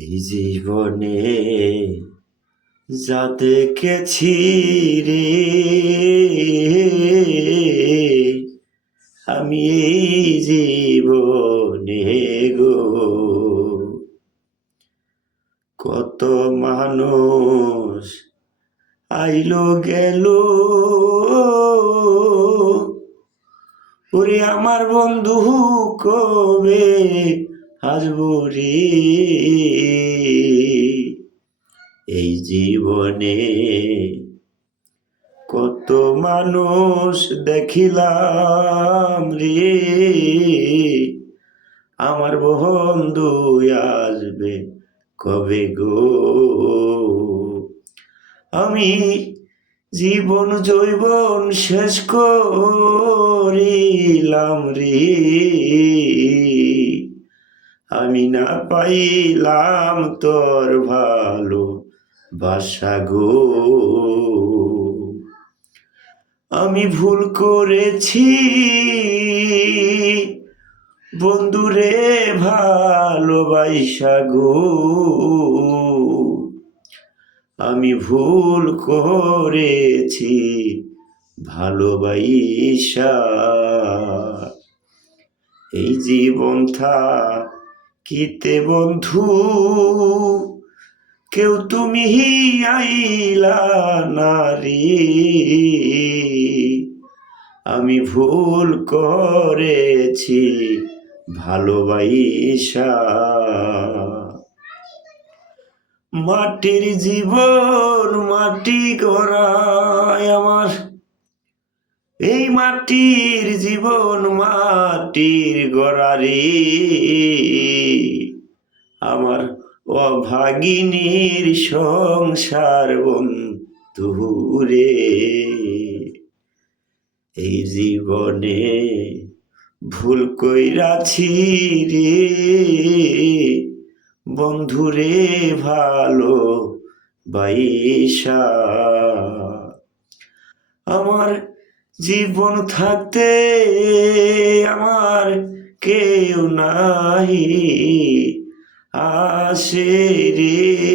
এই জীবনে যা দেখেছি রে, আমি এই জীবনে গো। কত মানুষ আইলো গেল, ওরে আমার বন্ধু কবে আসব রে এই জীবনে কত মানুষ দেখিলাম রে। আমার বন্ধু আসবে কবে গো? আমি জীবন জৈবন শেষ করিলাম রে। আমি না পাইলাম তোর ভালো বাসা গো। আমি ভুল করেছি, বন্ধুরে ভালোবাসা গো। আমি ভুল করেছি, ভালোবাসা। এই জীবন থাকিতে বন্ধু? কেউ তুমি আইলা নারী। আমি ভুল করেছি ভালোবাসা মাটির জীবন মাটি আমার এই মাটির জীবন মাটির গড়ারে আমার অভাগিনীর সংসার বন্ধুরে এই জীবনে ভুল কইরাছি রে। বন্ধুরে ভালো বাইসা আমার জীবন থাকতে আমার কেউ নাহি আসে রে।